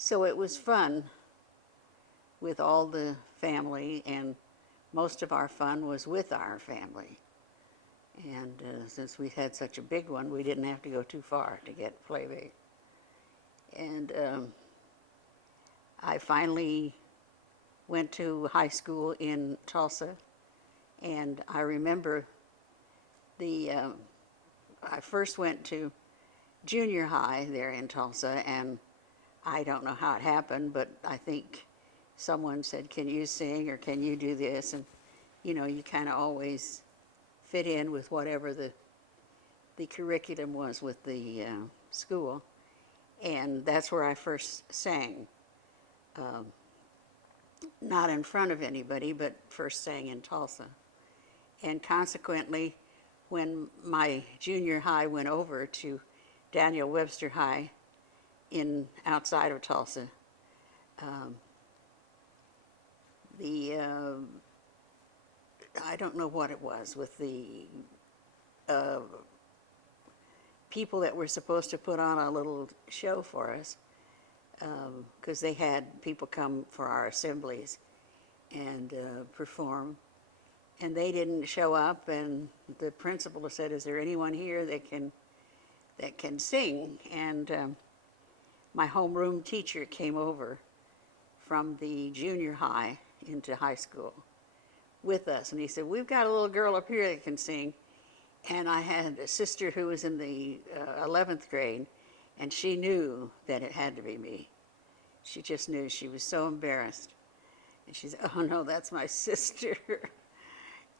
So it was fun with all the family, and most of our fun was with our family. And since we had such a big one, we didn't have to go too far to get playmate. And I finally went to high school in Tulsa, and I remember I first went to junior high there in Tulsa, and I don't know how it happened, but I think someone said, "Can you sing, or can you do this?" And you kind of always fit in with whatever the curriculum was with the school. And that's where I first sang. Not in front of anybody, but first sang in Tulsa. And consequently, when my junior high went over to Daniel Webster High outside of Tulsa, I don't know what it was with the people that were supposed to put on a little show for us, because they had people come for our assemblies and perform, and they didn't show up, and the principal said, "Is there anyone here that can sing?" And my homeroom teacher came over from the junior high into high school with us, and he said, "We've got a little girl up here that can sing." And I had a sister who was in the 11th grade, and she knew that it had to be me. She just knew. She was so embarrassed. And she said, "Oh no, that's my sister."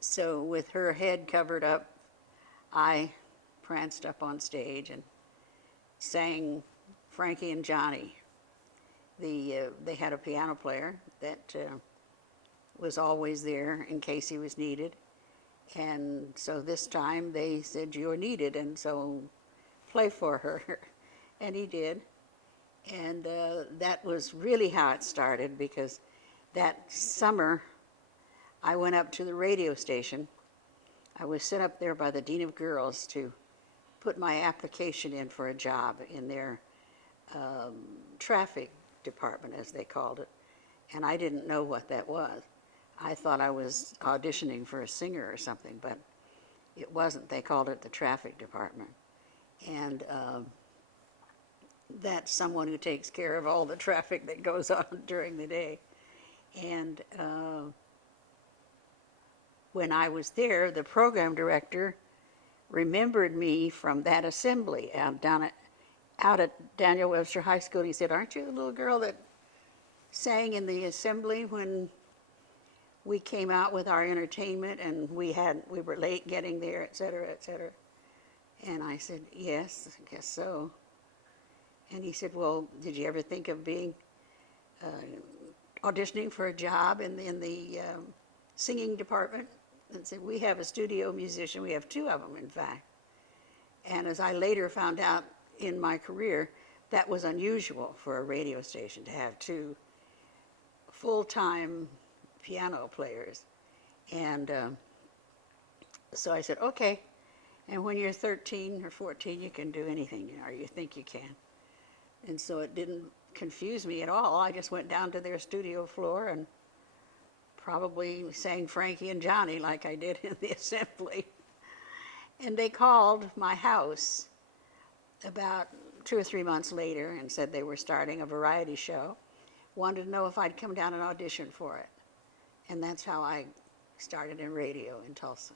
So with her head covered up, I pranced up on stage and sang Frankie and Johnny. They had a piano player that was always there in case he was needed. And so this time they said, "You're needed, and so play for her." And he did. And that was really how it started, because that summer I went up to the radio station. I was sent up there by the Dean of Girls to put my application in for a job in their traffic department, as they called it. And I didn't know what that was. I thought I was auditioning for a singer or something, but it wasn't. They called it the traffic department. And that's someone who takes care of all the traffic that goes on during the day. And when I was there, the program director remembered me from that assembly out at Daniel Webster High School. He said, "Aren't you the little girl that sang in the assembly when we came out with our entertainment and we were late getting there, et cetera, et cetera?" And I said, "Yes, I guess so." And he said, "Well, did you ever think of being auditioning for a job in the singing department?" And said, "We have a studio musician. We have two of them, in fact." And as I later found out in my career, that was unusual for a radio station to have two full-time piano players. And so I said, "Okay." And when you're 13 or 14, you can do anything, or you think you can. And so it didn't confuse me at all. I just went down to their studio floor and probably sang Frankie and Johnny like I did in the assembly. And they called my house about 2 or 3 months later and said they were starting a variety show, wanted to know if I'd come down and audition for it. And that's how I started in radio in Tulsa.